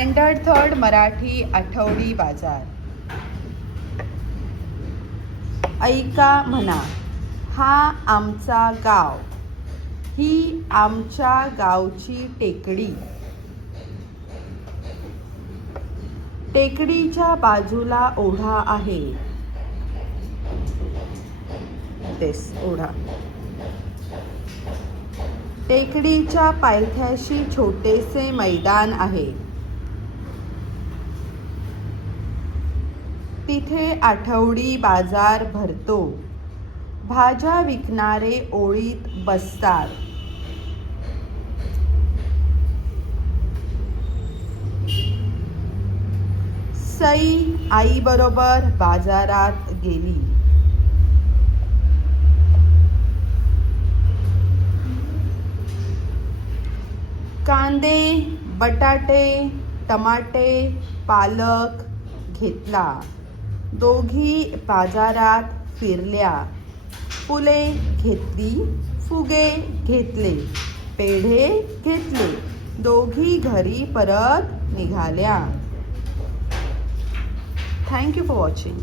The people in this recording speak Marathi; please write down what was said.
स्टँडर्ड थर्ड मराठी आठवडी बाजार. ऐका म्हणा, हा आमचा गाव, ही आमच्या गावची टेकडी. टेकडीच्या बाजूला ओढा आहे. तेच ओढा. टेकडीच्या पायथ्याशी छोटेसे मैदान आहे. तिथे आठवडी बाजार भरतो. भाज्या विकणारे ओळीत बसतात. सई आईबरोबर बाजारात गेली. कांदे, बटाटे, टमाटे, पालक घेतला. दोघी बाजारात फिरल्या. फुले घेतली, फुगे घेतले, पेढे घेतले. दोघी घरी परत निघाल्या. Thank you for watching.